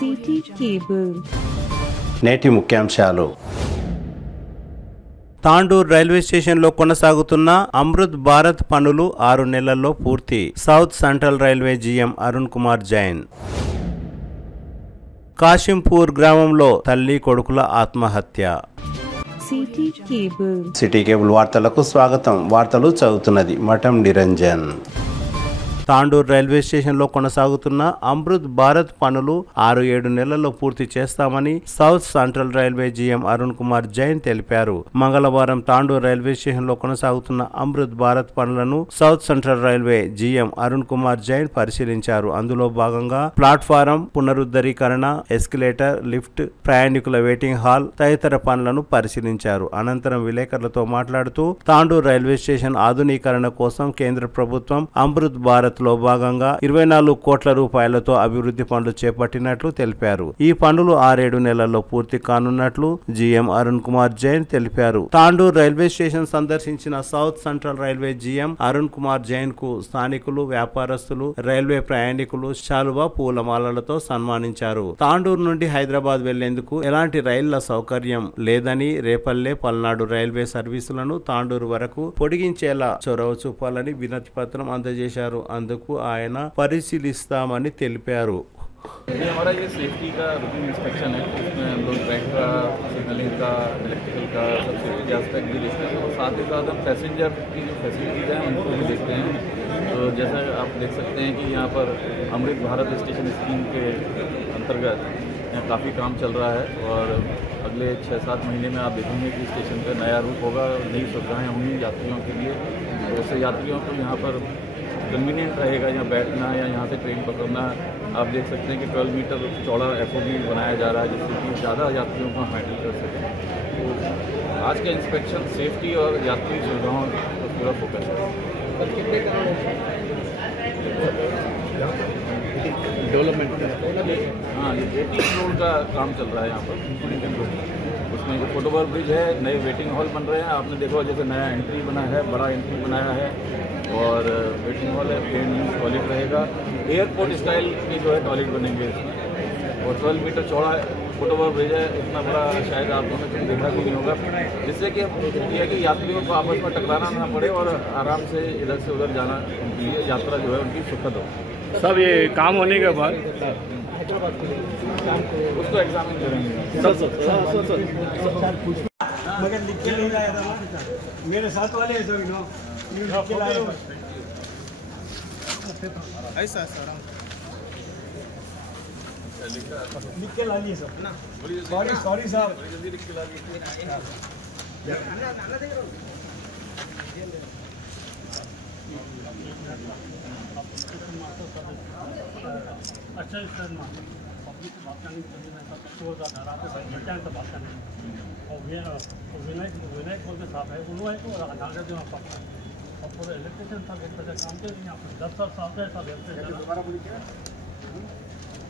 City cable. నేటి ముఖ్యాంశాలు. Tandur railway స్టేషన్లో కొనసాగుతున్న అమృత్ భారత్ పనులు 6 నెలల్లో పూర్తి. South central railway GM Arun Kumar Jain. Kasimpur గ్రామంలో తల్లి కొడుకుల ఆత్మహత్య. సిటీ కేబుల్ వార్తలకు స్వాగతం. వార్తలు చదువుతున్నది మఠం నిరంజన్. తాండూర్ రైల్వే స్టేషన్లో కొనసాగుతున్న అమృత్ భారత్ పనులు 6-7 నెలల్లో పూర్తి చేస్తామని south central railway GM Arun Kumar Jain తెలిపారు. మంగళవారం తాండూర్ రైల్వే స్టేషన్లో కొనసాగుతున్న అమృత్ భారత్ పనులను south central railway GM Arun Kumar Jain పరిశీలించారు. అందులో భాగంగా ప్లాట్ఫారం పునరుద్ధరీకరణ, ఎస్కలేటర్, లిఫ్ట్, ప్రయాణికుల వెయిటింగ్ హాల్ తదితర పనులను పరిశీలించారు. అనంతరం విలేకరులతో మాట్లాడుతూ తాండూర్ రైల్వే స్టేషన్ ఆధునీకరణ కోసం కేంద్ర ప్రభుత్వం అమృత్ భారత్ లో భాగంగా 24 కోట్ల రూపాయలతో అభివృద్ధి పనులు చేపట్టినట్లు తెలిపారు. ఈ పనులు 6-7 నెలల్లో పూర్తి కానున్నట్లు జీఎం అరుణ్ కుమార్ జైన్ తెలిపారు. తాండూర్ రైల్వే స్టేషన్ సందర్శించిన south central railway GM Arun Kumar Jain కు స్థానికులు, వ్యాపారస్తులు, రైల్వే ప్రయాణికులు శాలువా, పూలమాలలతో సన్మానించారు. తాండూర్ నుండి హైదరాబాద్ వెళ్లేందుకు ఎలాంటి రైళ్ల సౌకర్యం లేదని, రేపల్లె, పల్నాడు రైల్వే సర్వీసులను తాండూరు వరకు పొడిగించేలా చొరవ చూపాలని వినతి పత్రం అందజేశారు. అందుకు ఆయన పరిశీలిస్తామని తెలిపారు. हमारा ये सेफ्टी का रूटीन इंस्पेक्शन है, इसमें हम लोग ट्रैक का, सिग्नलिंग का, इलेक्ट्रिकल का सब सेफ्टी एस्पेक्ट भी देखते हैं और साथ ही साथ हम पैसेंजर की जो फैसिलिटीज़ हैं उनको भी देखते हैं. तो जैसा आप देख सकते हैं कि यहाँ पर अमृत भारत स्टेशन स्कीम के अंतर्गत यहाँ काफ़ी काम चल रहा है और अगले 6-7 महीने में आप देखेंगे कि स्टेशन का नया रूप होगा, नई सुविधाएँ होंगी यात्रियों के लिए. वैसे यात्रियों को यहाँ पर कन्वीनियंट रहेगा यहाँ बैठना या यहाँ से ट्रेन पकड़ना. आप देख सकते हैं कि 12 मीटर चौड़ा FOB बनाया जा रहा है जिससे कि ज़्यादा यात्रियों को हैंडल कर सकें. तो आज का इंस्पेक्शन सेफ्टी और यात्री सुविधाओं पर पूरा फोकस है. डेवलपमेंट हाँ, ये 18 करोड़ का काम चल रहा है यहाँ पर. उसमें जो फुटओवर ब्रिज है, नए वेटिंग हॉल बन रहे हैं. आपने देखा जैसे नया एंट्री बना है, बड़ा एंट्री बनाया है और वेटिंग हॉल है, प्लेन यूज टॉयलेट रहेगा. एयरपोर्ट स्टाइल की जो है टॉयलेट बनेंगे इसमें और 12 मीटर चौड़ा फुटओवर ब्रिज है. इतना बड़ा शायद आप लोगों ने देखा भी नहीं होगा, जिससे कि यह कि यात्रियों को आपस में टकराना ना पड़े और आराम से इधर से उधर जाना, उनकी यात्रा जो है उनकी सुखद हो. सब ये काम होने के बाद उसको एग्जामिन करेंगे. मगर लिख के नहीं लाया था मेरे साथ वाले हैं सभी नो लिख के लाया ऐसा लिख के ला लिए सब ना. सॉरी साहब लिख के ला लिए. अच्छा सर ना पब्लिक बात करने के लिए तो रात से बैठा है तो बात करने और विनय खोल के साथ है उन्होंने को आगे जो और पूरे इलेक्ट्रिशियन सब एक तरह काम कर रहे हैं. 10 साल से सब दोबारा बोलिए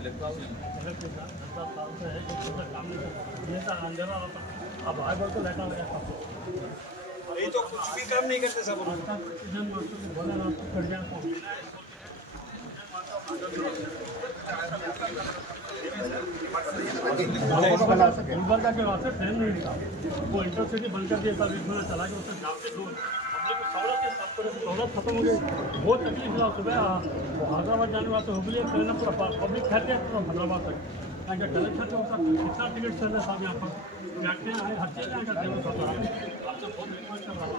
इलेक्ट्रिशियन 10 साल से है काम नहीं करता. ये था अंधेरा अब आए बढ़ तो लेटा लगा सब ये तो कुछ भी काम नहीं करते सब लोग. बोला ना कर जाए गुलबर्गा के वास्ते ट्रेन नहीं था, वो इंटरसिटी बंद कर दिया था. इसमें चला के उससे जाम के दूर पब्लिक को सहूलत खत्म हो गई. बहुत तकलीफ हुआ. सुबह हैदराबाद जाने वास्ते हुबली ट्रेन पूरा पब्लिक ठहरते हैं पूरा हैदराबाद तक. यहाँ का कलेक्शन से उसका कितना टिकट चल रहा है साहब. यहाँ पर बैठते हैं हर चीज़ यहाँ का ड्राइवर होता है. आपसे बहुत रिक्वेस्ट कर रहा हूँ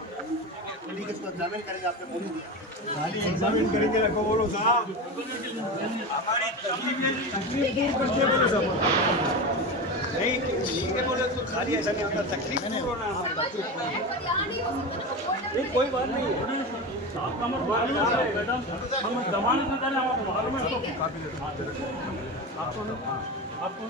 एग्जामिन करेंगे. आपने बोल दिया खाली एग्जामिन करेंगे रखो बोलो साहब. हमारी तकलीफ दूर करके बोलो साहब. नहीं ठीक है बोले तो खाली ऐसा नहीं होता. तकलीफ दूर होना हमारी बात. नहीं कोई बात नहीं है. साहब कमर मैडम हम जमाने से पहले हमारे मालूम है आपको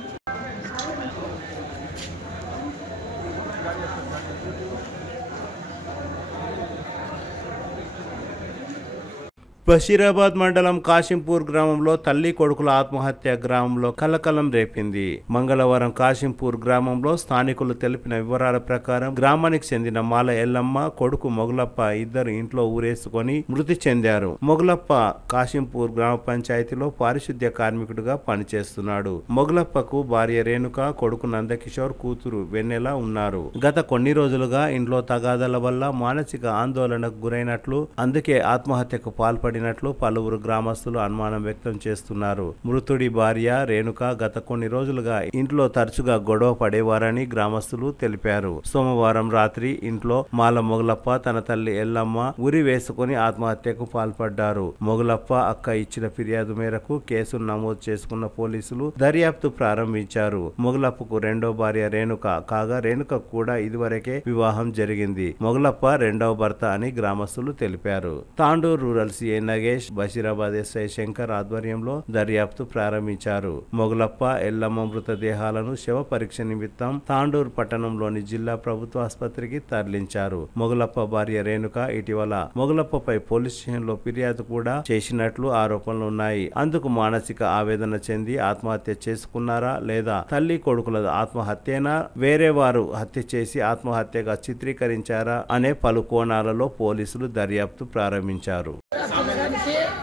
బషీరాబాద్ మండలం కాశింపూర్ గ్రామంలో తల్లి కొడుకుల ఆత్మహత్య గ్రామంలో కలకలం రేపింది. మంగళవారం కాశింపూర్ గ్రామంలో స్థానికులు తెలిపిన వివరాల ప్రకారం గ్రామానికి చెందిన మాల ఎల్లమ్మ కొడుకు మొగలప్ప ఇద్దరు ఇంట్లో ఊరేసుకొని మృతి చెందారు. మొగలప్ప కాశింపూర్ గ్రామ పంచాయతీలో పారిశుద్ధ్య కార్మికుడిగా పనిచేస్తున్నాడు. మొగలప్పకు భార్య రేణుక, కొడుకు నందకిషోర్, కూతురు వెన్నెల ఉన్నారు. గత కొన్ని రోజులుగా ఇంట్లో తగాదాల వల్ల మానసిక ఆందోళనకు గురైనట్లు, అందుకే ఆత్మహత్యకు పాల్పడినట్లు పలువురు గ్రామస్తులు అనుమానం వ్యక్తం చేస్తున్నారు. మృతుడి భార్య రేణుక గత కొన్ని రోజులుగా ఇంట్లో తరచుగా గొడవ పడేవారని గ్రామస్తులు తెలిపారు. సోమవారం రాత్రి ఇంట్లో మాల మొగలప్ప తన తల్లి ఎల్లమ్మ ఉరి వేసుకుని ఆత్మహత్యకు పాల్పడ్డారు. మొగలప్ప అక్క ఇచ్చిన ఫిర్యాదు మేరకు కేసును నమోదు చేసుకున్న పోలీసులు దర్యాప్తు ప్రారంభించారు. మొగలప్పకు రెండో భార్య రేణుక కాగా రేణుక కూడా ఇదివరకే వివాహం జరిగింది. మొగలప్ప రెండవ భర్త అని గ్రామస్తులు తెలిపారు. Tandur rural CI Nagesh, Basheerabad SI Shankar ఆధ్వర్యంలో దర్యాప్తు ప్రారంభించారు. మొగలప్ప, ఎల్లమ్మ మృతదేహాలను శవ పరీక్ష నిమిత్తం తాండూరు పట్టణంలోని జిల్లా ప్రభుత్వ ఆసుపత్రికి తరలించారు. మొగలప్ప భార్య రేణుక ఇటీవల మొగలప్పపై పోలీస్ స్టేషన్లో ఫిర్యాదు కూడా చేసినట్లు ఆరోపణలు ఉన్నాయి. అందుకు మానసిక ఆవేదన చెంది ఆత్మహత్య చేసుకున్నారా లేదా తల్లి కొడుకుల ఆత్మహత్యేనా, వేరే వారు హత్య చేసి ఆత్మహత్యగా చిత్రీకరించారా అనే పలు కోణాలలో పోలీసులు దర్యాప్తు ప్రారంభించారు.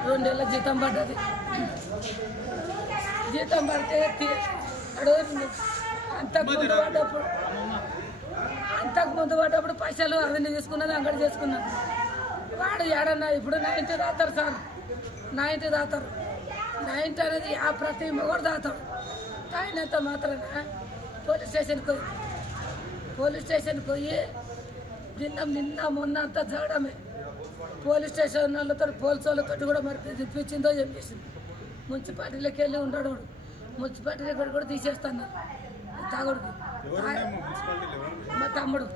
2 నెలల జీతం పడ్డది. జీతం పడితే అంతకు ముందు పడ్డప్పుడు పైసలు అవన్నీ తీసుకున్నది, అంగడి చేసుకున్నాను. వాడు ఏడన్నా ఇప్పుడు 90 దాతారు సార్, 90 దాతారు. 90 అనేది ప్రతి మొగడు దాతాడు. తాగినంత మాత్రాన పోలీస్ స్టేషన్కి పోయి నిన్న మొన్న అంతా జరగడమే. పోలీస్ స్టేషన్ వాళ్ళతో పోలీసు వాళ్ళతో కూడా మరి తెప్పించిందో ఏం చేసింది. మున్సిపాలిటీలోకి వెళ్ళి ఉండడు, మున్సిపాలిటీ కూడా తీసేస్తాను తాగుడికి. మా తమ్ముడు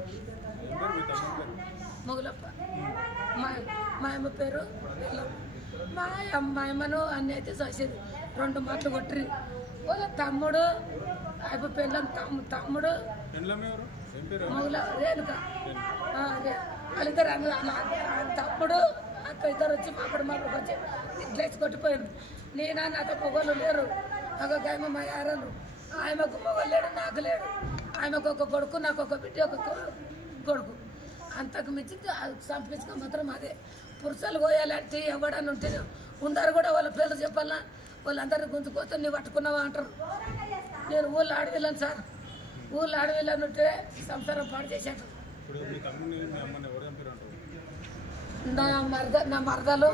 మొగలప్ప, మా అమ్మ పేరు మా అమ్మను అన్నీ అయితే చేసేది. 2 మాటలు కొట్టి వాళ్ళ తమ్ముడు అయిపోయి పెళ్ళం తమ్ముడు మొగల రేణుక వాళ్ళిద్దరు తమ్ముడు అక్క ఇద్దరు వచ్చి మాకు వచ్చి ఇట్లా కొట్టిపోయారు. నేను నాతో మొగలు లేరు, ఒక గాయమ మా యారలు, ఆయనకు మొగలు లేడు, నాకు లేడు. ఆయనకు ఒక కొడుకు, నాకు ఒక బిడ్డ, ఒక కొడుకు. అంతకు మించి సంపించుకో మాత్రం అదే. పురుషులు పోయాలంటే ఎవడని ఉంటే ఉండరు కూడా వాళ్ళ పేర్లు చెప్పాలన్నా వాళ్ళందరినీ గుంజుకోతే నువ్వు పట్టుకున్నావా అంటారు. నేను ఊళ్ళో ఆడవిల్లాను సార్, ఊళ్ళో ఆడవిల్లాను ఉంటే సంసారం పాడు చేశాడు. నా మరదలు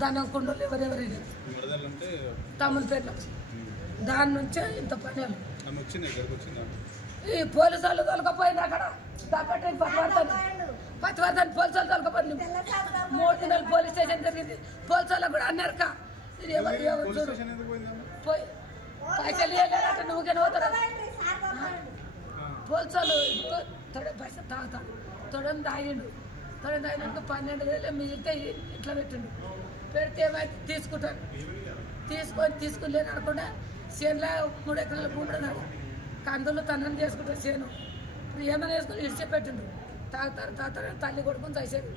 దాని కుండలు ఎవరెవరి తమ్ముని పేర్లు దాని నుంచే ఇంత పని. ఈ పోలీసు వాళ్ళు తొలకపోయింది అక్కడ దాపట్టి పతివర్తాన్ని పోలీసు వాళ్ళు తొలకపోయింది. 3 దినాలు పోలీస్ స్టేషన్ జరిగింది. పోలీసు వాళ్ళకు కూడా అన్నారు ఇది ఎవరు చూడు పోయి పైసలు ఇవ్వలేదంటే నువ్వుకే పోతాడు. పోలీసు వాళ్ళు తొడ పైసలు తాగుతాడు, తొడని తాగిండు. తొడని తాగినాక 12,000 మిగిలితే ఇట్లా పెట్టిండు. పెడితే ఏమైతే తీసుకుంటాడు. తీసుకుని అనుకుంటా చేనులో 3 ఎకరాల భూమి ఉన్నాడు. కందులు తనని చేసుకుంటారు చేను. ఇప్పుడు ఏమైనా వేసుకుని ఇడిచిపెట్టిండు. తాగుతారు తల్లి కొడుకుని చేసేది.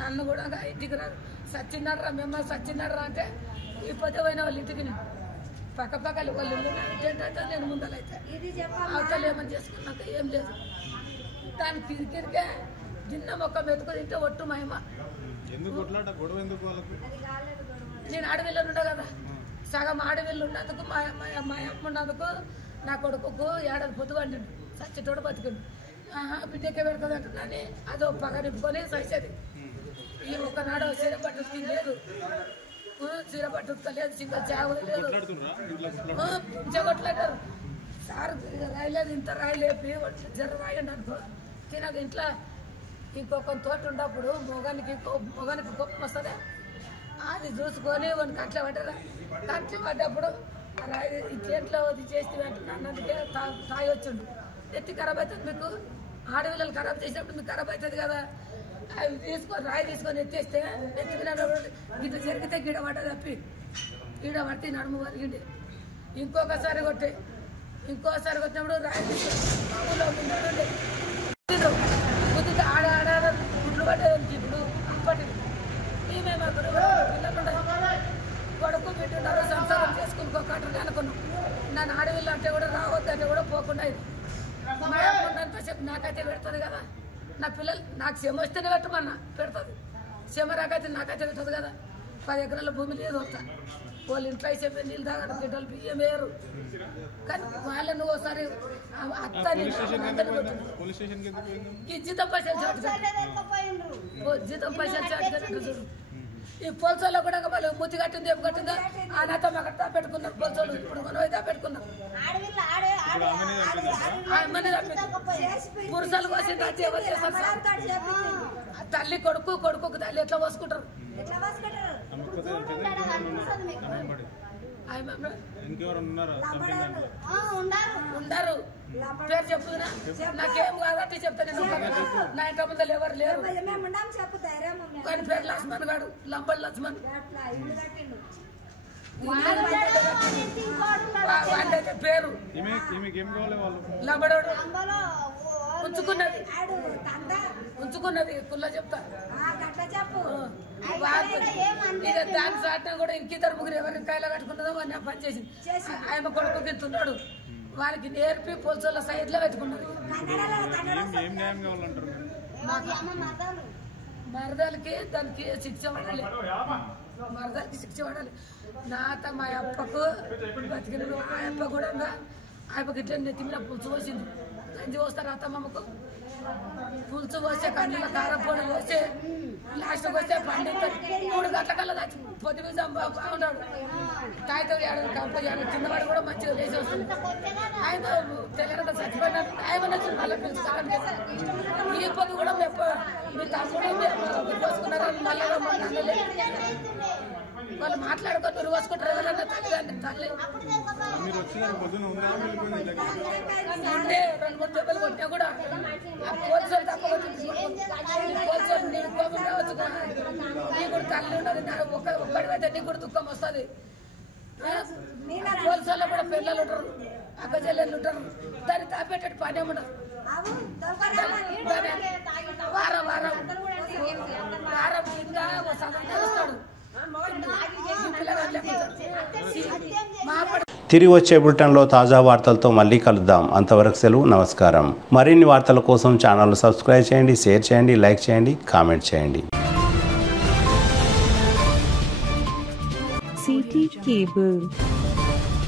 నన్ను కూడా ఇంటికి రాదు. సచ్చిన్నాడరా మేము సచ్చిన్నాడరా అంటే ఇప్పటికే పోయిన వాళ్ళ ఇంటికి నేను పక్కపక్కలు వాళ్ళు ఏంటంటే నేను ముందలైతే అవతలు ఏమని చేసుకున్నాక ఏం లేదు. దాన్ని తిరిగిరికే చిన్న మొక్క మెతుకు తింటే ఒట్టు మహిమ. నేను ఆడవిల్లు ఉండే కదా, సగం ఆడవిల్లు ఉన్నందుకు మా అమ్మ ఉన్నందుకు నా కొడుకు 7 పొద్దు వండిండు. సచ్చిటోడు బతికిండు. బిడ్డకే పెడుతుంది అంటున్నాని అదో పగ నింపుకొని సరిసేది. ఈ ఒకనాడు చీర పట్టు లేదు, చీర పట్టులేదు, సింగల్ చావు లేదు, చెగొట్టలేరు సార్. రాయలేదు, ఇంత రాయలేపి జర రాయండి అనుకో. తినక ఇంట్లో ఇంకొక తోట ఉన్నప్పుడు మొగానికి గొప్ప వస్తుంది. అది చూసుకొని వాడిని కట్ల పడ్డారా, కట్ల పడ్డప్పుడు ఇట్లేంట్లో అది చేస్తే అన్నందుకే తాగి వచ్చిండు. ఎత్తి ఖరాబ్ అవుతుంది మీకు, ఆడపిల్లలు ఖరాబ్ చేసినప్పుడు మీకు ఖరాబ్ అవుతుంది కదా. అవి తీసుకొని రాయి తీసుకొని ఎత్తేస్తే గిట్ట జరిగితే గిడ పడ్డ తప్పి గిడ పట్టి నడుము వరిగిండి. ఇంకొకసారి కొట్టినప్పుడు రాయి తీసుకొని గుద్దితే ఆడ గుడ్లు పడ్డేదానికి ఇప్పుడు అప్పటి మేమే మా గురువు అనుకోకుండా అనుకున్నాం. నన్ను అడవిలో అంటే కూడా రావద్దంటే కూడా పోకుండా ఇది మా అమ్మంతా చెప్పి నాకైతే పెడుతుంది కదా, నా పిల్లలు నాకు క్షమ వస్తేనే పెట్టమన్నా పెడుతుంది, క్షమ రాకైతే నాకైతే పెట్టదు కదా. 10 ఎకరాల భూమి లేదు వస్తా, వాళ్ళు ఇంట్లో చెప్పి నీళ్ళు తాగడం బిడ్డలు బియ్యం వేయరు. కానీ వాళ్ళను ఒకసారి అత్తని జీతం పైసలు చాటుగా ఈ పోల్సోలో కూడా వాళ్ళు ముత్తి కట్టింది ఏం కట్టిందో ఆ నాతో అక్కడ పెట్టుకున్నారు. పోల్సోలు ఇప్పుడు మనం అయితే పెట్టుకున్నాం. పురుషాలు కోసి తల్లి కొడుకు కొడుకు తల్లి ఎట్లా పోసుకుంటారు. ఉండరు పేరు చెప్పుదునా నాకేం కాదంటే చెప్తా. నేను నా ఇంటి ముందర ఎవరు లేరు కానీ పేరు లక్ష్మణ్ గాడు లంబడి లక్ష్మణ్ వాళ్ళైతే పేరు లంబడోడు ఉంచుకున్నది కుల్ల చెప్తా. ఇక దాని సాటం కూడా ఇంకిద్దరు ముగ్గురు ఎవరిని కాయలు కట్టుకున్నదో వాడిని పని చేసింది. ఆయన కొడుకు గిత్తున్నాడు వాళ్ళకి నేర్పి పోల్సోళ్ళ సైడ్ లో పెట్టుకున్నారు. మరదలకి దానికి శిక్ష పడాలి, మరదలకి శిక్ష పడాలి. నాత మా అప్పకు బతికిన ఆ అప్ప కూడా ఆయప్పకి ఇట్లా నెత్తి మీద పులుసు పోసింది. గంజి పోస్తారు అత్తమ్మకు పులుసు పోస్తే కళ్ళ కారపొడి పోస్తే లాస్ట్కి వస్తే 3 గంటల కల్లా దాచి పొద్దు మీద బాగున్నాడు. కాగితం చేయడం కంప చేయడం చిన్నవాడు కూడా మంచిగా లేచి వస్తుంది. ఆయన తెలంగాణ చచ్చిపోయినాడు. ఆయన మళ్ళీ పిలుచుకోవాలి. ఈ పొద్దు కూడా మీ తమ్ముడు పోసుకున్నారని మళ్ళీ వాళ్ళు మాట్లాడుకొని మీరు పోసుకుంటారు ఎవరన్నా తల్లి ఉండే 2-3 దెబ్బలు కొట్టినా కూడా ఆ పోలీసులు తప్ప పోలీసులు నీకు కోపం రావచ్చు కదా. నీ కూడా తల్లి ఉండదు, ఒక్కడికైతే నీకు కూడా దుఃఖం వస్తుంది. పోలీసుల్లో కూడా పిల్లలు ఉంటారు, అక్క చెల్లెళ్ళు ఉంటారు. దాన్ని తాపేటట్టు పని ఉండదు. వారం వారం వారం కింద సగం తెలుస్తాడు. తిరిగి వచ్చే బులెటిన్లో తాజా వార్తలతో మళ్ళీ కలుద్దాం. అంతవరకు సెలవు, నమస్కారం. మరిన్ని వార్తల కోసం ఛానల్ సబ్స్క్రైబ్ చేయండి, షేర్ చేయండి, లైక్ చేయండి, కామెంట్ చేయండి. CT Cable.